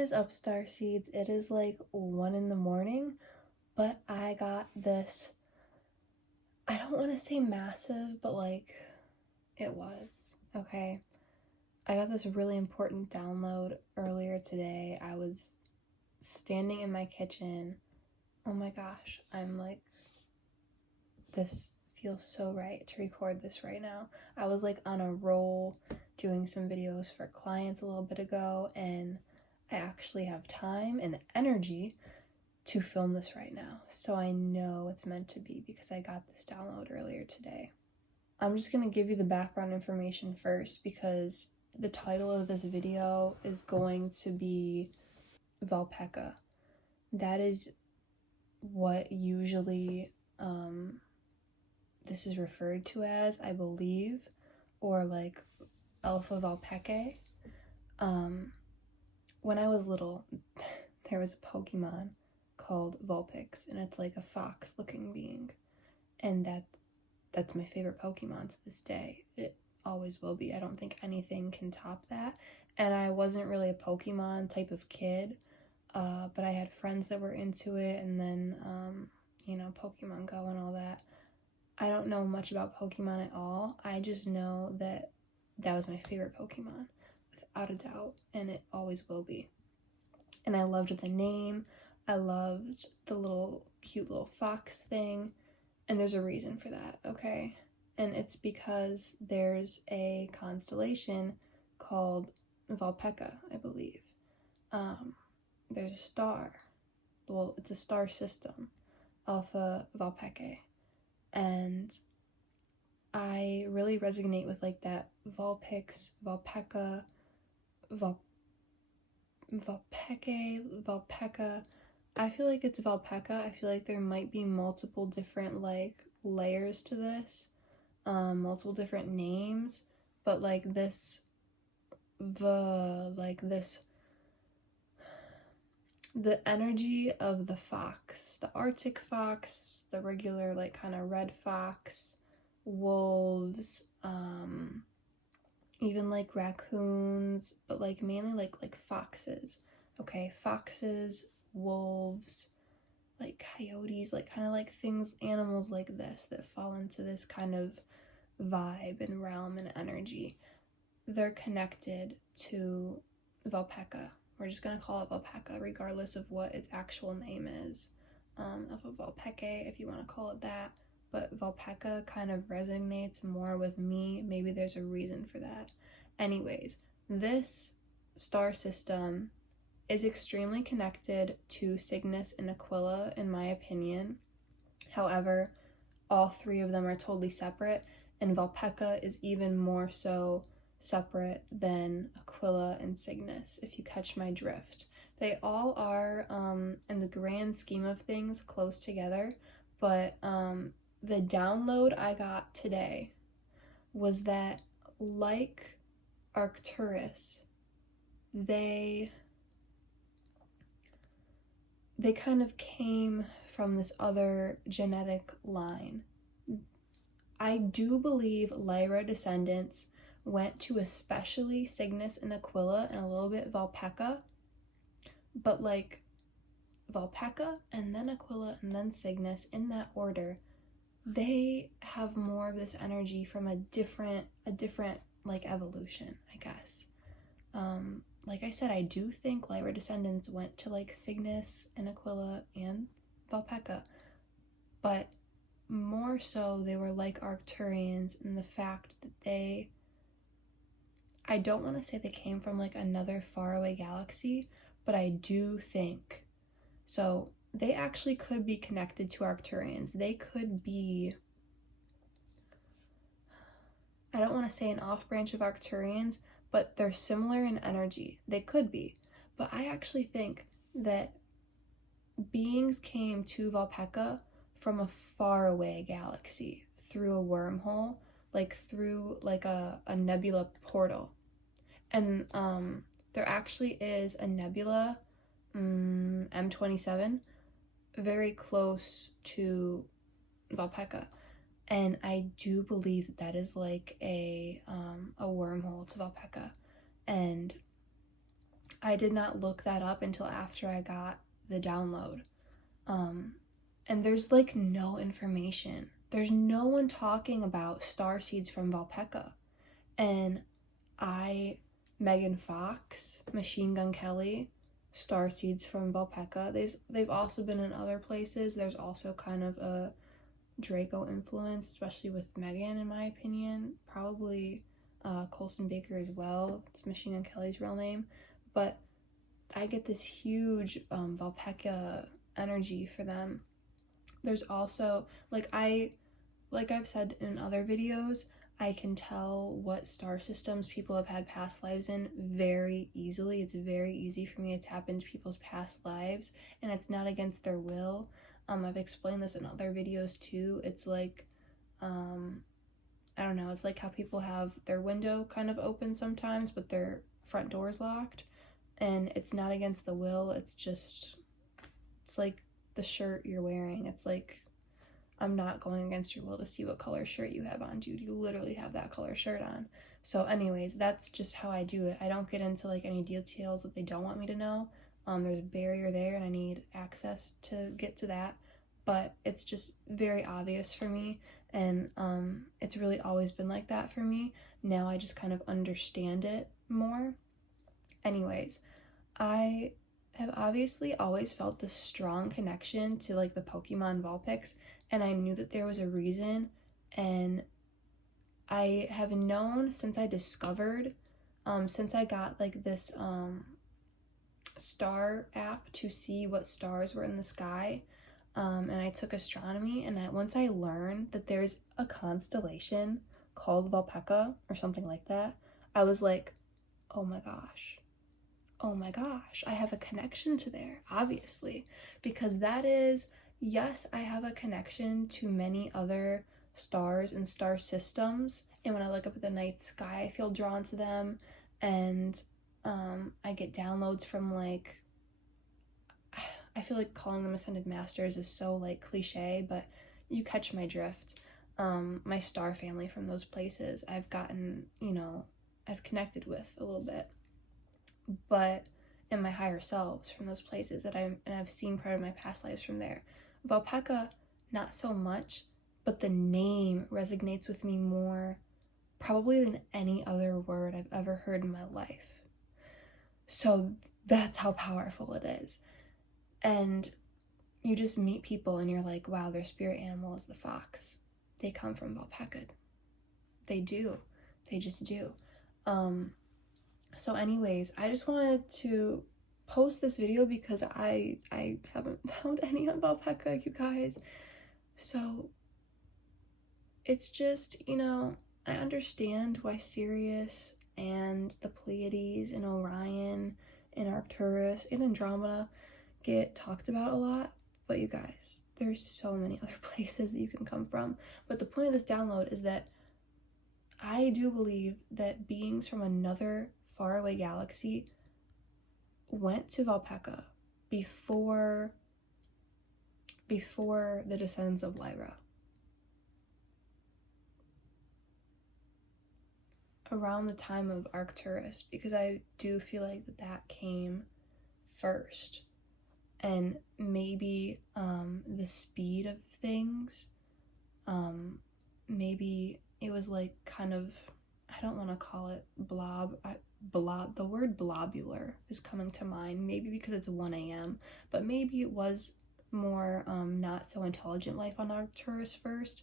is up, Starseeds? It is like 1 in the morning, but I got this, I don't want to say massive, but like it was, okay? I got this really important download earlier today. I was standing in my kitchen. Oh my gosh, I'm like, this feels so right to record this right now. I was like on a roll doing some videos for clients a little bit ago, and I actually have time and energy to film this right now. So I know it's meant to be because I got this download earlier today. I'm just going to give you the background information first because the title of this video is going to be Valpeca. That is what usually this is referred to as, I believe, or like alpha Valpecae. When I was little, there was a Pokemon called vulpix, and it's like a fox looking being, and that's my favorite Pokemon to this day. It always will be. I don't think anything can top that. And I wasn't really a Pokemon type of kid, but I had friends that were into it, and then Pokemon Go and all that. I don't know much about Pokemon at all. I just know that that was my favorite Pokemon, without a doubt, and it always will be. And I loved the name. I loved the little cute little fox thing, and there's a reason for that, okay? And it's because there's a constellation called Valpeca, I believe. There's a star. Well, it's a star system, Alpha Valpecae. And I really resonate with like that vulpix, Valpeca, Valpeca. I feel like it's Valpeca. I feel like there might be multiple different like layers to this, multiple different names, but like this, the energy of the fox, the Arctic fox, the regular like kind of red fox, wolves, even like raccoons, but like mainly like foxes. Okay, foxes, wolves, like coyotes, like kind of like things, animals like this that fall into this kind of vibe and realm and energy. They're connected to Valpeca. We're just gonna call it Valpeca regardless of what its actual name is. Of a Valpecae, if you want to call it that. But Valpeca kind of resonates more with me. Maybe there's a reason for that. Anyways, this star system is extremely connected to Cygnus and Aquila, in my opinion. However, all three of them are totally separate, and Valpeca is even more so separate than Aquila and Cygnus, if you catch my drift. They all are, in the grand scheme of things, close together, but the download I got today was that, like Arcturus, they kind of came from this other genetic line. I do believe Lyra descendants went to especially Cygnus and Aquila and a little bit Valpeca, but like Valpeca and then Aquila and then Cygnus in that order, they have more of this energy from a different like evolution, I guess. Like I said, I do think Lyra descendants went to like Cygnus and Aquila and Valpeca, but more so they were like Arcturians in the fact that I don't want to say they came from like another faraway galaxy, but I do think so. They actually could be connected to Arcturians. They could be, I don't want to say an off branch of Arcturians, but they're similar in energy. They could be. But I actually think that beings came to Valpeca from a faraway galaxy through a wormhole, like through like a nebula portal. And there actually is a nebula, M27, very close to Valpeca. And I do believe that is like a wormhole to Valpeca. And I did not look that up until after I got the download. And there's like no information. There's no one talking about starseeds from Valpeca. And Megan Fox, Machine Gun Kelly, starseeds from Valpeca. They've also been in other places. There's also kind of a Draco influence, especially with Megan, in my opinion. Probably Colson Baker as well. It's Machine Gun Kelly's real name. But I get this huge Valpeca energy for them. There's also, like I've said in other videos, I can tell what star systems people have had past lives in very easily. It's very easy for me to tap into people's past lives, and it's not against their will. I've explained this in other videos too. It's like, I don't know, it's like how people have their window kind of open sometimes, but their front door's locked, and it's not against the will. It's like the shirt you're wearing. It's like, I'm not going against your will to see what color shirt you have on, dude. You literally have that color shirt on. So anyways, that's just how I do it. I don't get into like any details that they don't want me to know. There's a barrier there and I need access to get to that. But it's just very obvious for me, and it's really always been like that for me. Now I just kind of understand it more. Anyways, I have obviously always felt this strong connection to like the Pokemon Vulpix, and I knew that there was a reason, and I have known since I discovered, since I got like this star app to see what stars were in the sky, and I took astronomy, and once I learned that there's a constellation called Valpeca or something like that, I was like, oh my gosh, I have a connection to there, obviously, because that is, yes, I have a connection to many other stars and star systems, and when I look up at the night sky, I feel drawn to them, and I get downloads from like, I feel like calling them ascended masters is so like cliche, but you catch my drift. My star family from those places I've gotten, I've connected with a little bit, but in my higher selves from those places and I've seen part of my past lives from there. Valpeca, not so much, but the name resonates with me more probably than any other word I've ever heard in my life. So that's how powerful it is. And you just meet people and you're like, wow, their spirit animal is the fox. They come from Valpeca. They do. They just do. So anyways, I just wanted to post this video because I haven't found any on Valpeca, you guys. So it's just, I understand why Sirius and the Pleiades and Orion and Arcturus and Andromeda get talked about a lot, but you guys, there's so many other places that you can come from. But the point of this download is that I do believe that beings from another faraway galaxy went to Valpeca before the descendants of Lyra. Around the time of Arcturus, because I do feel like that came first. And maybe the speed of things, maybe it was like kind of, I don't want to call it blob, the word blobular is coming to mind, maybe because it's 1 a.m., but maybe it was more not so intelligent life on Arcturus first,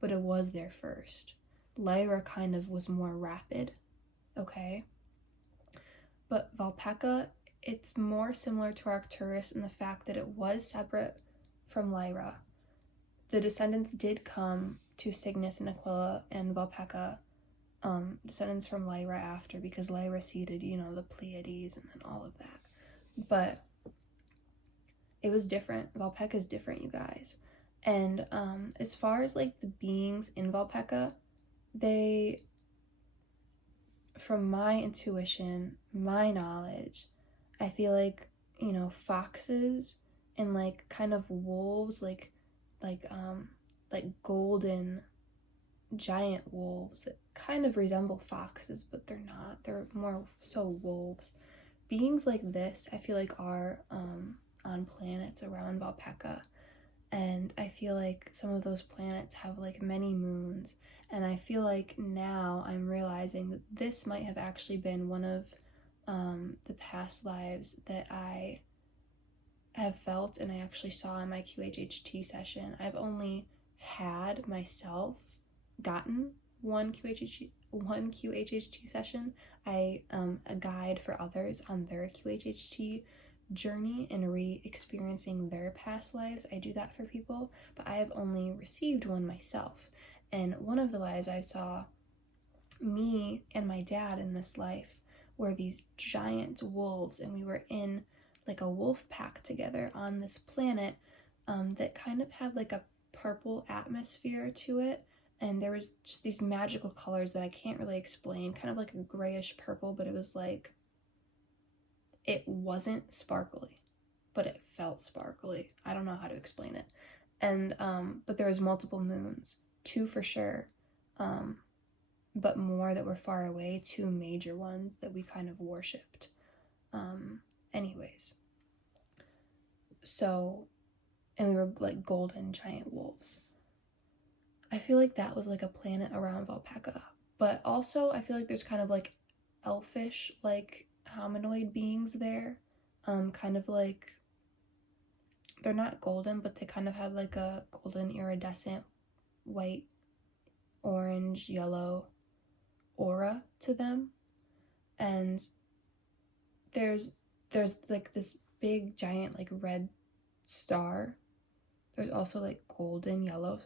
but it was there first. Lyra kind of was more rapid, okay? But Valpeca, it's more similar to Arcturus in the fact that it was separate from Lyra. The descendants did come to Cygnus and Aquila and Valpeca, descendants from Lyra after, because Lyra seeded, the Pleiades and then all of that. But it was different. Valpeca is different, you guys. And as far as like the beings in Valpeca, they, from my intuition, my knowledge, I feel like, foxes and like kind of wolves, like golden giant wolves that kind of resemble foxes, but they're not. They're more so wolves. beings like this, I feel like are on planets around Valpeca. And I feel like some of those planets have like many moons. And I feel like now I'm realizing that this might have actually been one of the past lives that I have felt and I actually saw in my qhht session. I've only had myself gotten one qhht session. I a guide for others on their qhht journey and re-experiencing their past lives. I do that for people, but I have only received one myself. And one of the lives I saw, me and my dad in this life were these giant wolves, and we were in like a wolf pack together on this planet that kind of had like a purple atmosphere to it, and there was just these magical colors that I can't really explain, kind of like a grayish purple, but it was like, it wasn't sparkly, but it felt sparkly. I don't know how to explain it. And but there was multiple moons, 2 for sure, but more that were far away, 2 major ones that we kind of worshipped. Anyways, so, and we were like golden giant wolves. I feel like that was like a planet around Valpeca, but also I feel like there's kind of like elfish, like hominoid beings there, kind of like, they're not golden, but they kind of have like a golden iridescent white, orange, yellow aura to them. And there's like this big giant like red star. There's also like golden, yellow,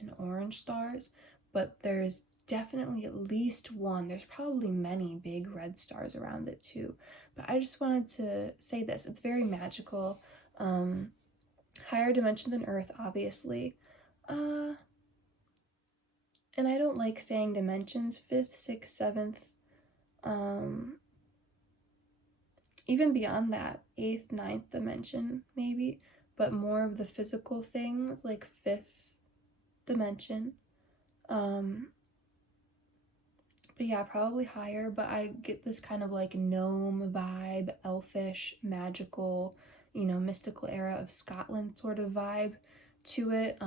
and orange stars, but there's definitely at least one. There's probably many big red stars around it too. But I just wanted to say this. It's very magical. Higher dimension than Earth, obviously. And I don't like saying dimensions, 5th, 6th, 7th, even beyond that, 8th, 9th dimension, maybe, but more of the physical things, like 5th dimension. But yeah, probably higher, but I get this kind of like gnome vibe, elfish, magical, mystical era of Scotland sort of vibe to it.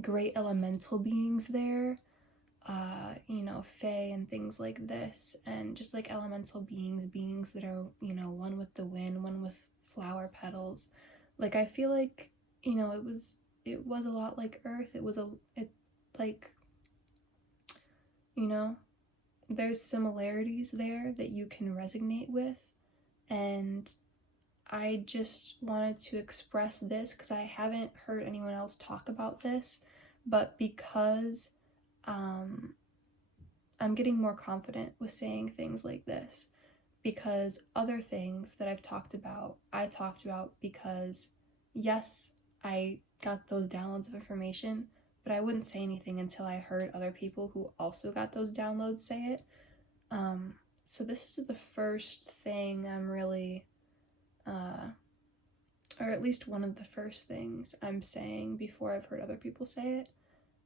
Great elemental beings there, fae and things like this, and just like elemental beings that are, one with the wind, one with flower petals. Like, I feel like, it was a lot like Earth. There's similarities there that you can resonate with, and I just wanted to express this because I haven't heard anyone else talk about this, but because I'm getting more confident with saying things like this, because other things that I've talked about, I talked about because, yes, I got those downloads of information, but I wouldn't say anything until I heard other people who also got those downloads say it. So this is the first thing I'm really, or at least one of the first things I'm saying before I've heard other people say it.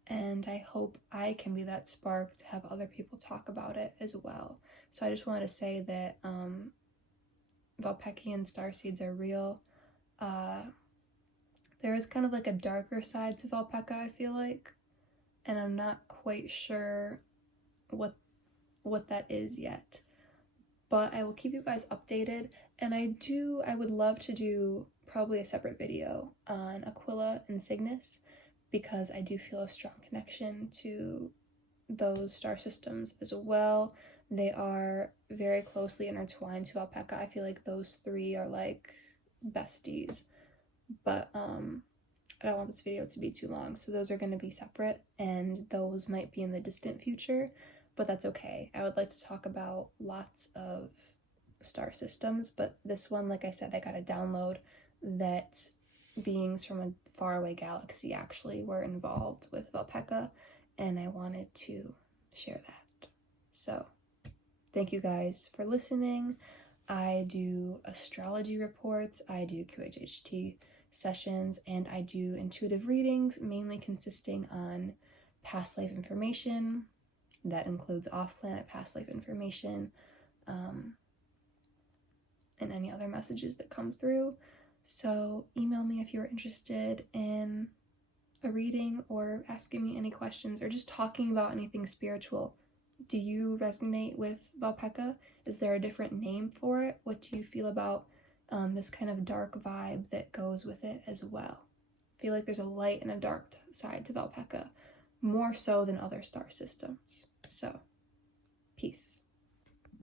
And I hope I can be that spark to have other people talk about it as well. So I just wanted to say that Valpecian starseeds are real. There is kind of like a darker side to Valpeca, I feel like, and I'm not quite sure what that is yet. But I will keep you guys updated, and I would love to do probably a separate video on Aquila and Cygnus, because I do feel a strong connection to those star systems as well. They are very closely intertwined to Valpeca. I feel like those 3 are like besties. But I don't want this video to be too long, so those are going to be separate, and those might be in the distant future, but that's okay. I would like to talk about lots of star systems, but this one, like I said, I got a download that beings from a faraway galaxy actually were involved with Valpeca, and I wanted to share that. So thank you guys for listening. I do astrology reports, I do qhht sessions, and I do intuitive readings, mainly consisting on past life information. That includes off-planet past life information, any other messages that come through. So email me if you're interested in a reading or asking me any questions or just talking about anything spiritual. Do you resonate with Valpeca? Is there a different name for it? What do you feel about this kind of dark vibe that goes with it as well? I feel like there's a light and a dark side to Valpeca, more so than other star systems. So, peace.